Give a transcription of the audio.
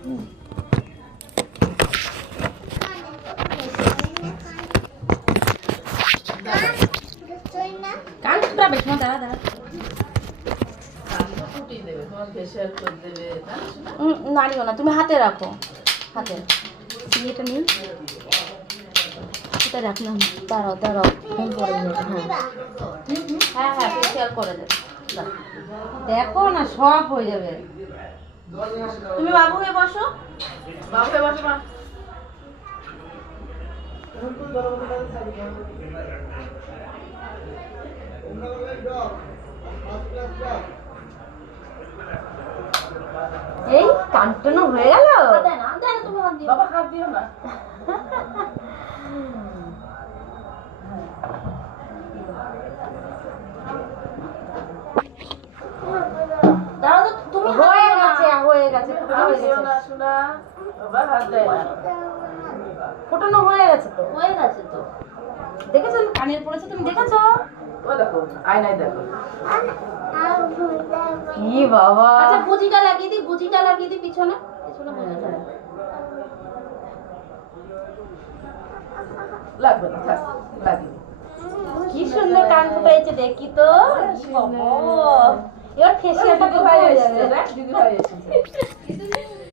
কান ফুটাবে তোমার, দাঁড়া দাঁড়া। নাড়িও না, তুমি হাতে রাখো, হাতে এটা নিন, এটা রাখলাম। দাঁড়াও দাঁড়াও, ফোন করে দেবে। হ্যাঁ হ্যাঁ, ফেসিয়াল করে দেবে। দেখো না, সব হয়ে যাবে। তুমি বাবু হয়ে বসো, বাবু হয়ে বসো। মা এই কান্টনো হয়ে গেল। বাবা হাত দিও না। দাঁড়াও তো, তুমি হয়ে গেছে, হয়ে গেছে, ফোটানো হয়ে গেছে তো, হয়ে গেছে তো। দেখেছো কানের পড়েছে, তুমি দেখেছো? ও দেখো, আয়নায় দেখো। কি বাবা। আচ্ছা গুজিটা লাগিয়ে দিই, গুজিটা লাগিয়ে দিই পিছনে, পিছনে গুজিটা লাগবে না, থাক লাগিয়ে। কি সুন্দর কান ফুটাইছে, দেখি তো। এবার ফেসিয়ালটা হয়ে যাবে। দিদি ভাই এসেছে।